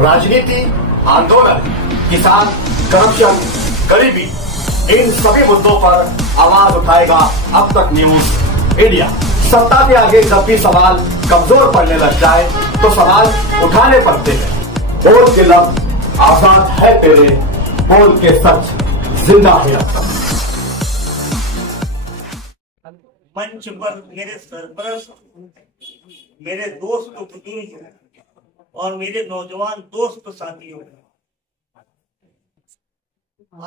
राजनीति, आंदोलन, किसान, करप्शन, गरीबी, इन सभी मुद्दों पर आवाज उठाएगा अब तक न्यूज इंडिया। सत्ता के आगे जब भी सवाल कमजोर पड़ने लग जाए तो सवाल उठाने पड़ते हैं। बोल के लफ्ज आजाद है तेरे, बोल के सच जिंदा है अब तक। मंच पर मेरे सरपरस्त, मेरे दोस्त बुजुर्ग और मेरे नौजवान दोस्त साथियों,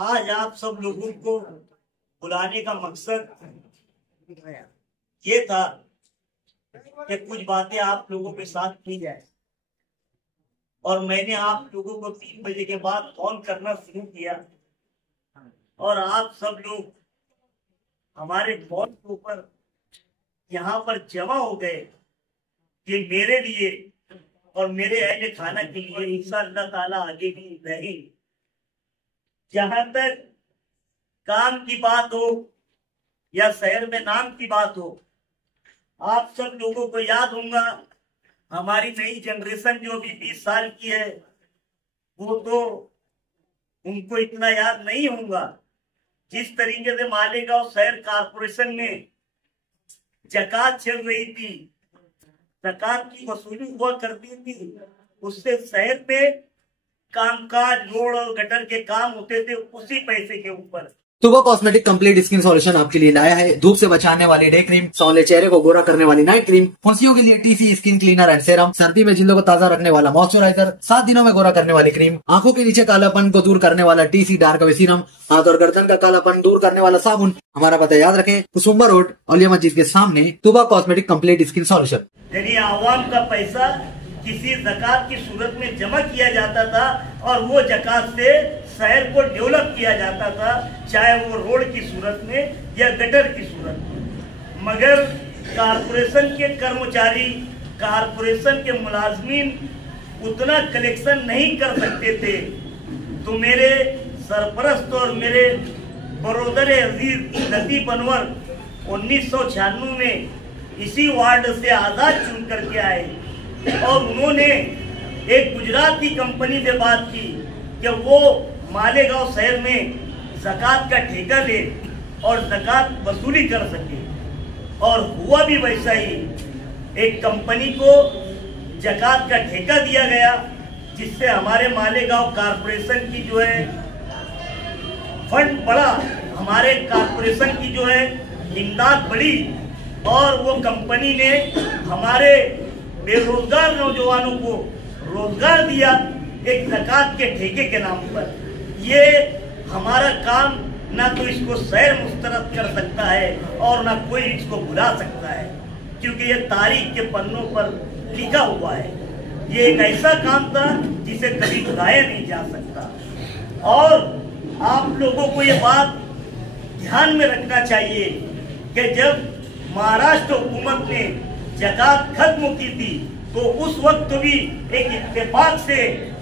आज आप सब लोगों को बुलाने का मकसद ये था कि कुछ बातें आप लोगों के साथ की जाए। और मैंने आप लोगों को 3 बजे के बाद फोन करना शुरू किया और आप सब लोग हमारे फोन के ऊपर यहाँ पर जमा हो गए कि मेरे लिए और मेरे अहले खाना के लिए इंशाअल्लाह ताला आगे भी रहे। जहां तक काम की बात हो या शहर में नाम की बात हो, आप सब लोगों को याद होगा, हमारी नई जनरेशन जो अभी 20 साल की है वो तो उनको इतना याद नहीं होगा जिस तरीके से मालेगांव शहर कारपोरेशन में ज़कात चल रही थी, ज़कात की वसूली हुआ करती थी। उससे शहर में कामकाज, रोड और गटर के काम होते थे उसी पैसे के ऊपर। तुबा कॉस्मेटिक कंप्लीट स्किन सॉल्यूशन आपके लिए लाया है धूप से बचाने वाली डे क्रीम, सौंले चेहरे को गोरा करने वाली नाइट क्रीम, फुंसियों के लिए TC skin cleaner and serum, सर्दी में जिल्दों को ताजा रखने वाला मॉइस्चराइजर, 7 दिनों में गोरा करने वाली क्रीम, आंखों के नीचे कालापन को दूर करने वाला टीसी डार्क वे सीरम, हाथ और गर्दन का कालापन दूर करने वाला साबुन। हमारा पता याद रखें, कुसुम्बा रोड, औलिया मस्जिद के सामने, तुबा कॉस्मेटिक कंप्लीट स्किन सॉल्यूशन। यानी आवाम का पैसा किसी ज़कात की सूरत में जमा किया जाता था और वो ज़कात से शहर को डेवलप किया जाता था, चाहे वो रोड की सूरत में या गटर की सूरत में। मगर कारपोरेशन के कर्मचारी, कारपोरेशन के मुलाजमीन उतना कलेक्शन नहीं कर सकते थे, तो मेरे सरपरस्त और मेरे बरोदर अजीज लतीफ अनवर 1996 में इसी वार्ड से आज़ाद चुन करके आए और उन्होंने एक गुजरात की कंपनी से बात की कि वो मालेगांव शहर में ज़कात का ठेका ले और ज़कात वसूली कर सके। और हुआ भी वैसा ही, एक कंपनी को ज़कात का ठेका दिया गया जिससे हमारे मालेगांव कारपोरेशन की जो है फंड बढ़ा, हमारे कारपोरेशन की जो है इमदाद बढ़ी और वो कंपनी ने हमारे बेरोजगार नौजवानों को रोजगार दिया एक ज़कात के ठेके के नाम पर। ये हमारा काम ना तो इसको शहर मुस्तरद कर सकता है और ना कोई इसको भुला सकता है, क्योंकि ये तारीख के पन्नों पर लिखा हुआ है। ये एक ऐसा काम था जिसे कभी भुलाया नहीं जा सकता। और आप लोगों को ये बात ध्यान में रखना चाहिए कि जब महाराष्ट्र हुकूमत ने ज़कात खत्म की थी तो उस वक्त भी एक इत्तेफाक से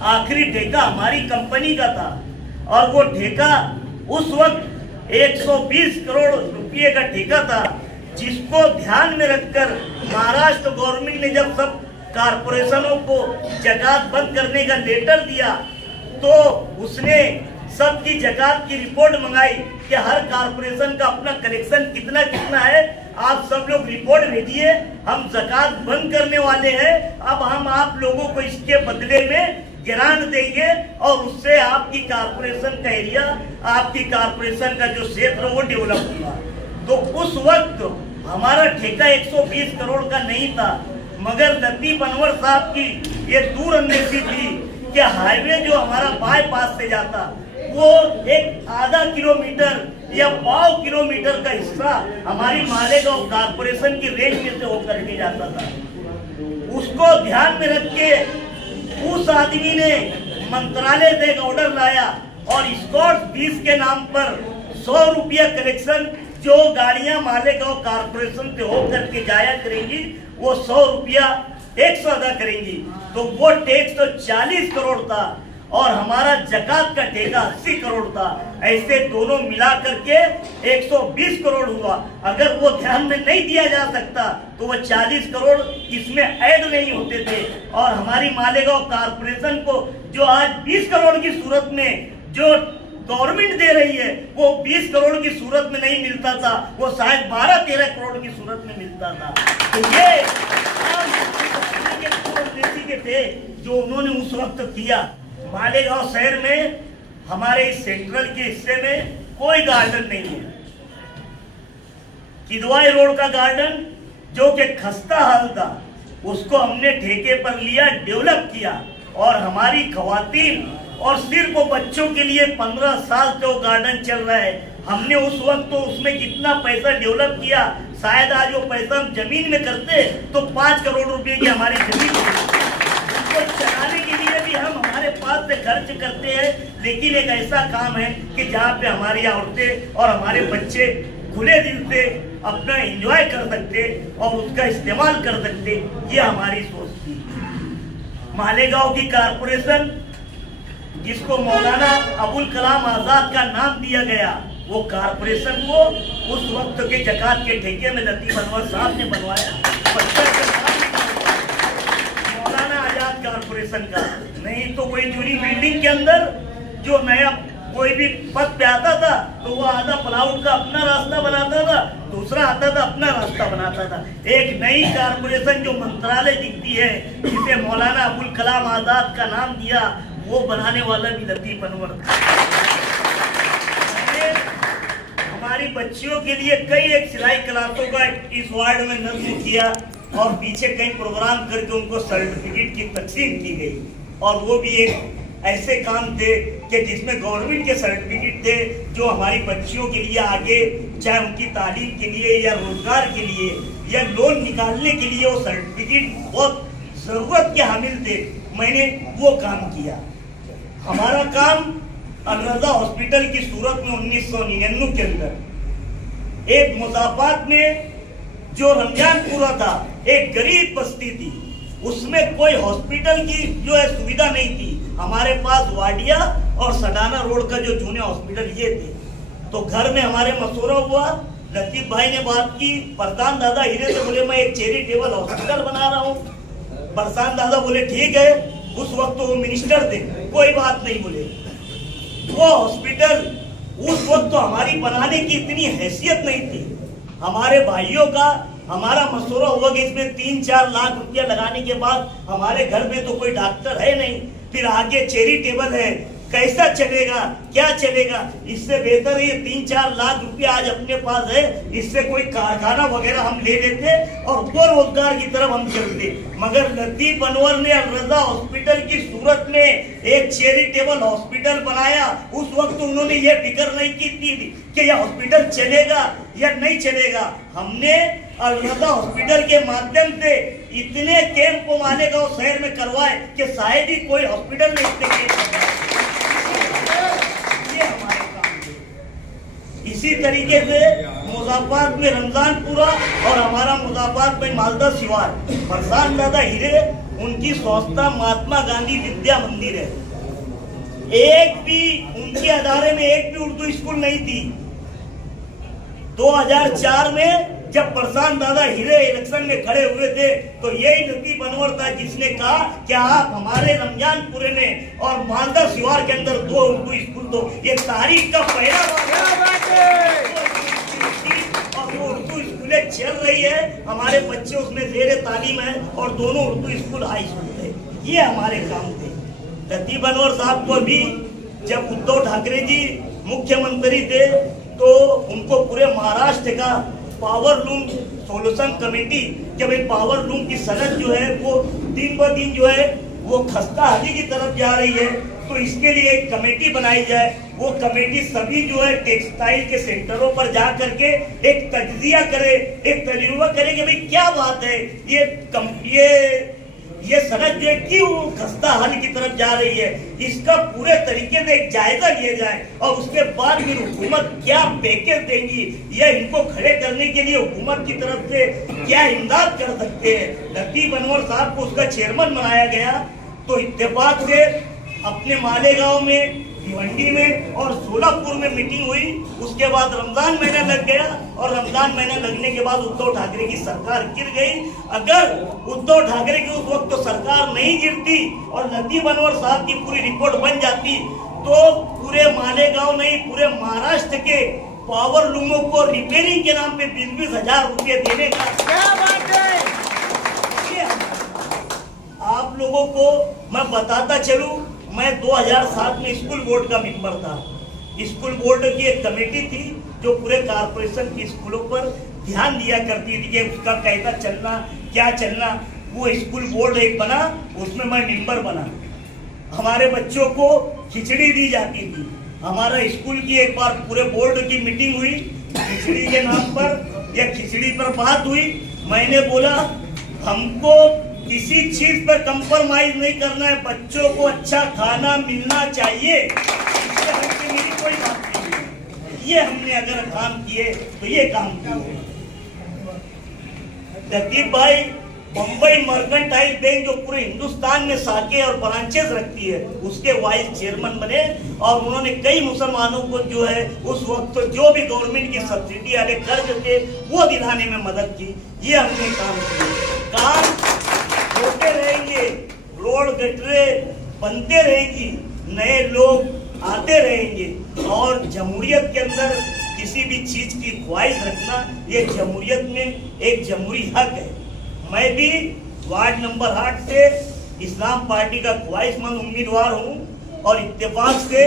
आखिरी ठेका हमारी कंपनी का था और वो ठेका उस वक्त 120 करोड़ रुपये का ठेका था, जिसको ध्यान में रखकर महाराष्ट्र गवर्नमेंट ने जब सब कारपोरेशनों को ज़कात बंद करने का लेटर दिया तो उसने सबकी ज़कात की रिपोर्ट मंगाई कि हर कारपोरेशन का अपना कलेक्शन कितना कितना है, आप सब लोग रिपोर्ट भेजिए, हम ज़कात बंद करने वाले हैं, अब हम आप लोगों को इसके बदले में ग्रांट देंगे और उससे आपकी कारपोरेशन का एरिया, आपकी कारपोरेशन का जो क्षेत्र वो डेवलप होगा। तो उस वक्त हमारा ठेका 120 करोड़ का नहीं था, मगर लतीफ अनवर साहब की ये दूरअंदेशी थी कि हाईवे जो हमारा बाईपास से जाता वो एक आधा किलोमीटर या 1.5 किलोमीटर का हिस्सा हमारी मालेगांव कारपोरेशन की रेंज में से होकर के जाता था। उसको ध्यान में रख के उस आदमी ने मंत्रालय से एक ऑर्डर लाया और स्कॉट फीस के नाम पर 100 रुपया कलेक्शन जो गाड़ियां मालेगांव कारपोरेशन से होकर के जाया करेंगी वो 100 रुपया टैक्स अदा करेंगी। तो वो टैक्स तो 40 करोड़ था और हमारा जकात का ठेका 80 करोड़ था। ऐसे दोनों मिला करके 120 करोड़ हुआ। अगर वो ध्यान में नहीं दिया जा सकता तो वो 40 करोड़ इसमें ऐड नहीं होते थे। और हमारी मालेगांव कारपोरेशन को जो आज 20 करोड़ की सूरत में जो गवर्नमेंट दे रही है वो 20 करोड़ की सूरत में नहीं मिलता था, वो शायद 12-13 करोड़ की सूरत में मिलता था। तो ये के थे जो उन्होंने उस वक्त किया। मालेगांव शहर में हमारे इस सेंट्रल के हिस्से में कोई गार्डन नहीं है। किदवाई रोड का गार्डन जो कि खस्ता हाल था उसको हमने ठेके पर लिया, डेवलप किया और हमारी खवातीन और सिर्फ बच्चों के लिए 15 साल से वो गार्डन चल रहा है। हमने उस वक्त तो उसमें कितना पैसा डेवलप किया, शायद आज वो पैसा हम जमीन में करते तो 5 करोड़ रुपए की हमारी जमीन उसको चलाने के लिए भी हम हमारे पास से खर्च करते हैं। लेकिन एक ऐसा काम है कि जहाँ पे हमारी औरतें और हमारे बच्चे खुले दिल से अपना एंजॉय कर सकते और उसका इस्तेमाल कर सकते, ये हमारी सोच थी। मालेगांव की कारपोरेशन जिसको मौलाना अबुल कलाम आजाद का नाम दिया गया, वो कारपोरेशन को उस वक्त के जकात के ठेके में लतीफ अनवर साहब ने बनवाया। मौलाना आजाद कारपोरेशन का नहीं तो कोई जूरी बिल्डिंग के अंदर जो नया कोई भी पद पे आता था तो वो आधा प्लाउड का अपना रास्ता बनाता था, दूसरा आता था अपना रास्ता बनाता था। एक नई कारपोरेशन जो मंत्रालय दिखती है जिसे मौलाना अबुल कलाम आजाद का नाम दिया, वो बनाने वाला भी लतीफ अनवर था। हमारी बच्चियों के लिए कई एक सिलाई क्लासों का इस वार्ड में नज़्म किया और पीछे कई प्रोग्राम करके उनको सर्टिफिकेट की तकसीम की गई। और वो भी एक ऐसे काम थे कि जिसमें गवर्नमेंट के सर्टिफिकेट थे जो हमारी बच्चियों के लिए आगे चाहे उनकी तालीम के लिए या रोजगार के लिए या लोन निकालने के लिए वो सर्टिफिकेट बहुत जरूरत के हामिल थे। मैंने वो काम किया। हमारा काम अलरजा हॉस्पिटल की सूरत में 1999 के अंदर एक मुजाफात में जो रमजानपुरा था, एक गरीब बस्ती थी, उसमें कोई हॉस्पिटल की जो है सुविधा नहीं थी। हमारे पास वाडिया और सडाना रोड का जो जूनियर हॉस्पिटल ये थे। तो घर में हमारे मशवरा हुआ, लतीफ भाई ने बात की, परसान दादा हीरे से बोले मैं एक चैरिटेबल हॉस्पिटल बना रहा हूँ। परसान दादा बोले ठीक है। उस वक्त तो वो मिनिस्टर थे, कोई बात नहीं बोले। वो हॉस्पिटल उस वक्त तो हमारी बनाने की इतनी हैसियत नहीं थी। हमारे भाइयों का हमारा मशवरा हुआ कि इसमें 3-4 लाख रुपया लगाने के बाद हमारे घर में तो कोई डॉक्टर है नहीं, फिर आगे चैरिटेबल है, कैसा चलेगा, क्या चलेगा। इससे बेहतर है 3-4 लाख रुपया आज अपने पास है, इससे कोई कारखाना वगैरह हम ले लेते और वो रोजगार की तरफ हम चलते। मगर लतीफ अनवर ने अलरजा हॉस्पिटल की सूरत में एक चैरिटेबल हॉस्पिटल बनाया। उस वक्त उन्होंने ये फिक्र नहीं की थी कि यह हॉस्पिटल चलेगा या नहीं चलेगा। हमने अलरजा हॉस्पिटल के माध्यम से इतने कैंप को मालेगांव शहर में करवाए कि शायद ही कोई हॉस्पिटल में इतने कैंप करवाए। ये हमारे काम थे। इसी तरीके से मुजाफात में रमजानपुरा और हमारा मुजाफात में मालदा शिवार, परसान दादा हीरे उनकी संस्था महात्मा गांधी विद्या मंदिर है। एक भी उनके अदारे में एक भी उर्दू स्कूल नहीं थी। 2004 में जब परसान दादा हीरे इलेक्शन में खड़े हुए थे तो यही लतीफ अनवर था जिसने कहा कि आप हमारे रमजानपुरे में और मालदा शिवार के अंदर 2 उर्दू स्कूल दो। ये तारीख का पहला बात है और वो उर्दू स्कूलें चल रही है, हमारे बच्चे उसमें ज़ेरे तालीम है और दोनों उर्दू स्कूल हाई स्कूल है। ये हमारे काम थे। लतीफ अनवर साहब को भी जब उद्धव ठाकरे जी मुख्यमंत्री थे तो उनको पूरे महाराष्ट्र का पावर लूम सोल्यूशन कमेटी, जब एक पावर लूम की सनद जो है वो दिन ब दिन जो है वो खस्ता हाली की तरफ जा रही है, तो इसके लिए एक कमेटी बनाई जाए। वो कमेटी सभी जो है टेक्सटाइल के सेंटरों पर जा करके एक तज्जिया करे, एक तजुर्बा करे कि भाई क्या बात है, ये सनद जो है क्यों खस्ता हाल की तरफ जा रही है, इसका पूरे तरीके से एक जायजा लिया जाए और उसके बाद फिर हुकूमत क्या पैकेज देंगी या इनको खड़े करने के लिए हुकूमत की तरफ से क्या इमदाद कर सकते हैं। लतीफ अनवर साहब को उसका चेयरमैन बनाया गया। तो इत्तेफाक से अपने मालेगांव में, भिवंडी में और सोलापुर में मीटिंग हुई। उसके बाद रमजान महीना लग गया और रमजान महीना लगने के बाद उद्धव ठाकरे की सरकार गिर गई। अगर उद्धव ठाकरे की उस वक्त तो सरकार नहीं गिरती और लतीफ अनवर साहब की पूरी रिपोर्ट बन जाती तो पूरे मालेगांव नहीं, पूरे महाराष्ट्र के पावर लूमों को रिपेयरिंग के नाम पे 20-20 हजार रुपये देने का क्या बात है। आप लोगों को मैं बताता चलूं, मैं 2007 में स्कूल बोर्ड का मेंबर था। स्कूल बोर्ड की एक कमेटी थी जो पूरे कारपोरेशन के स्कूलों पर ध्यान दिया करती थी कि उसका कैसा चलना, क्या चलना। वो स्कूल बोर्ड एक बना, उसमें मैं मेंबर बना। हमारे बच्चों को खिचड़ी दी जाती थी। हमारा स्कूल की एक बार पूरे बोर्ड की मीटिंग हुई, खिचड़ी के नाम पर या खिचड़ी पर बात हुई। मैंने बोला हमको किसी चीज पर कंप्रोमाइज नहीं करना है, बच्चों को अच्छा खाना मिलना चाहिए, इससे हमसे मेरी कोई बात नहीं है। ये हमने अगर काम किए तो ये काम किए। लतीफ भाई बम्बई मर्केंटाइल बैंक जो पूरे हिंदुस्तान में शाखे और ब्रांचेस रखती है उसके वाइस चेयरमैन बने और उन्होंने कई मुसलमानों को जो है उस वक्त जो भी गवर्नमेंट की सब्सिडी वाले कर्ज थे वो दिलाने में मदद की। ये हमने काम किया। काम होते रहेंगे, रोड गटरे बनते रहेंगी, नए लोग आते रहेंगे और जमहूरियत के अंदर किसी भी चीज की ख्वाहिश रखना ये जमहूरियत में एक जमहूरी हक है। मैं भी वार्ड नंबर 8 से इस्लाम पार्टी का ख्वाहिशमंद उम्मीदवार हूं और इत्तेफाक से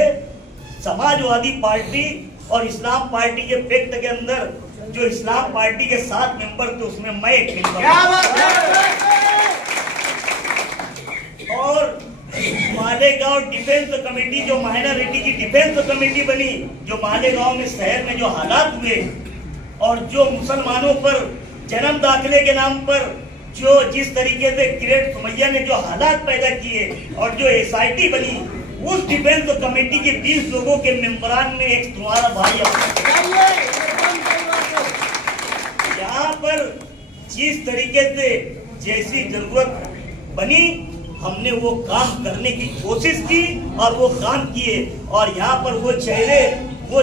समाजवादी पार्टी और इस्लाम पार्टी के पैक्ट के अंदर जो इस्लाम पार्टी के 7 मेंबर थे उसमें मैं एक मेंबर और मालेगांव डिफेंस कमेटी जो माइनॉरिटी की डिफेंस कमेटी बनी, जो मालेगांव में शहर में जो हालात हुए और जो मुसलमानों पर जन्म दाखिले के नाम पर जो जिस तरीके से किरेट सुमैया ने जो हालात पैदा किए और जो एसआईटी बनी, उस डिफेंस कमेटी के 20 लोगों के मेंबरान में एक तुम्हारा भाई यहाँ पर जिस तरीके से जैसी जरूरत बनी हमने वो काम करने की कोशिश की और वो काम किए। और यहाँ पर वो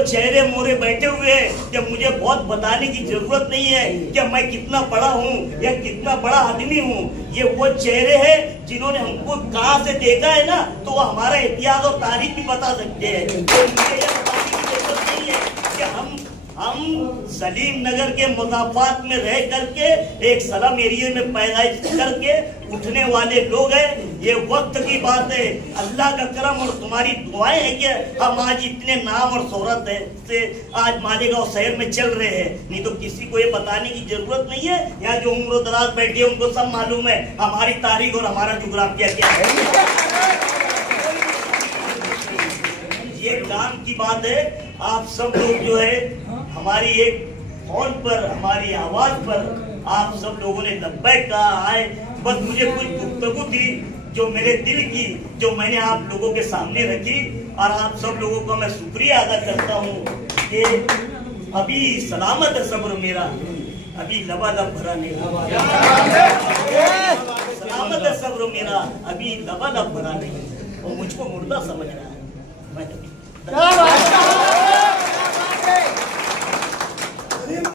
चेहरे मोरे बैठे हुए हैं कि मुझे बहुत बताने की जरूरत नहीं है कि मैं कितना बड़ा हूँ या कितना बड़ा आदमी हूँ। ये वो चेहरे हैं जिन्होंने हमको कहाँ से देखा है ना तो वो हमारा इतिहास और तारीख भी बता सकते हैं। तो मुझे ये बताने की जरूरत नहीं है कि हम सलीम नगर के मुजाफात में रह करके एक सलम एरिया में पैदाइश करके उठने वाले लोग हैं। ये वक्त की बात है, अल्लाह का करम और तुम्हारी दुआएं है कि हम आज इतने नाम और शोहरत है से आज मालेगांव शहर में चल रहे हैं। नहीं तो किसी को ये बताने की जरूरत नहीं है। यहाँ जो उम्र दराज बैठे हैं उनको सब मालूम है हमारी तारीख और हमारा जुग्राफिया क्या है। ये काम की बात है। आप सब लोग जो है हमारी एक फोन पर, हमारी आवाज पर आप सब लोगों ने लब्बैक कहा आए। बस मुझे कुछ गुफ्तगू थी जो मेरे दिल की, जो मैंने आप लोगों के सामने रखी और आप सब लोगों का मैं शुक्रिया अदा करता हूँ कि अभी सलामत है सब्र मेरा, अभी लबालब भरा नहीं। सलामत है सब्र मेरा, अभी लबालब भरा नहीं। और मुझको मुर्दा समझ रहा है मैं